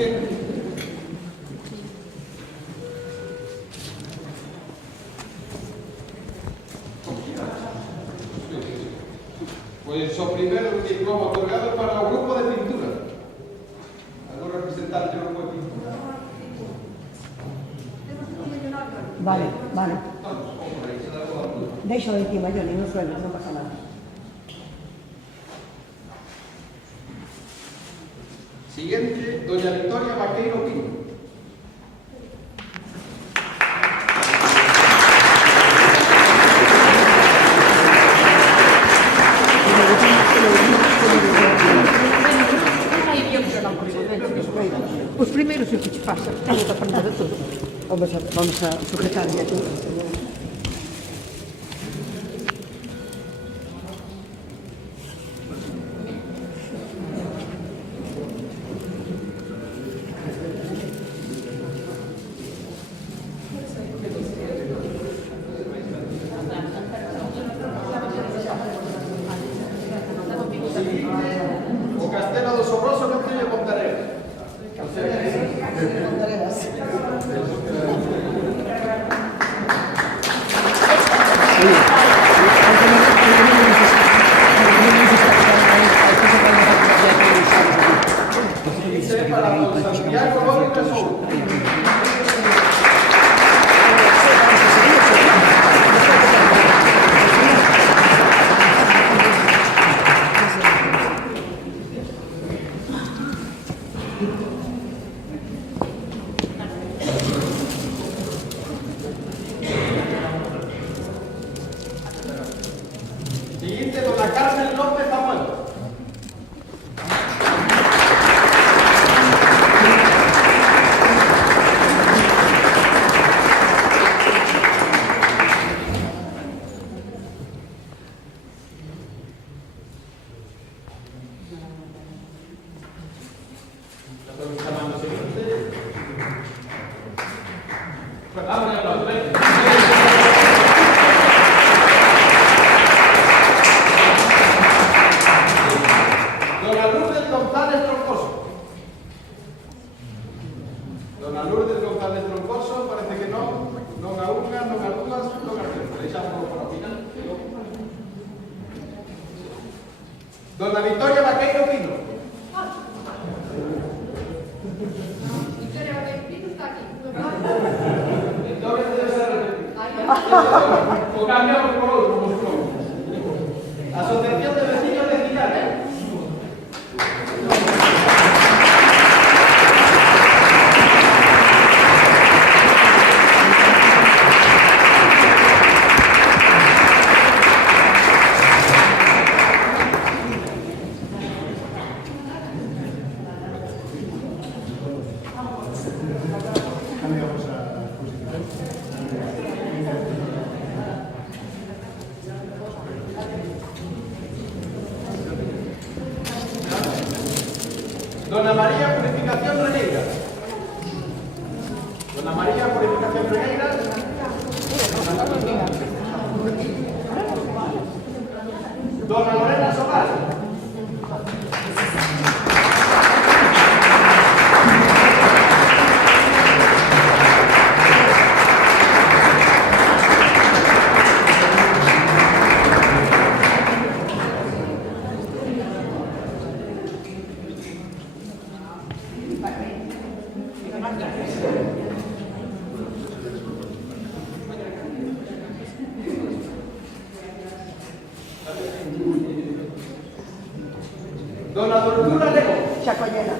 Pues o primeiro diploma otorgado para o grupo de pintura. Algo representante do grupo de pintura. Vale, vale. Deixo de encima, Johnny, no suelo, non pasa nada. Siguiente, doña Victoria Vaqueiro Pino. Os primeiros o que te pasa, teño que aprender de todo. Vamos a sujetarle aquí. O Castelo do Sorroso non teño Pontareras. Para don Santiago López Souto. Siguiente, dona Carmen López Amuelo. Dona Lourdes González Troncoso. Dona Lourdes González Troncoso, parece que non a unha, non a dúas, non a tres. Deixámoslo para o final. Dona Victoria Vaqueiro Pino. Victoria Vaqueiro Pino está aquí. Entonces debe ser repetido. O cambiamos por outro, por favor. Asociación de Vecinos de Gitana. Dona María Purificación Regueira. Dona María Purificación Regueira. Dona Lorena Solar. Dona Dulzura Lego. Xa collena.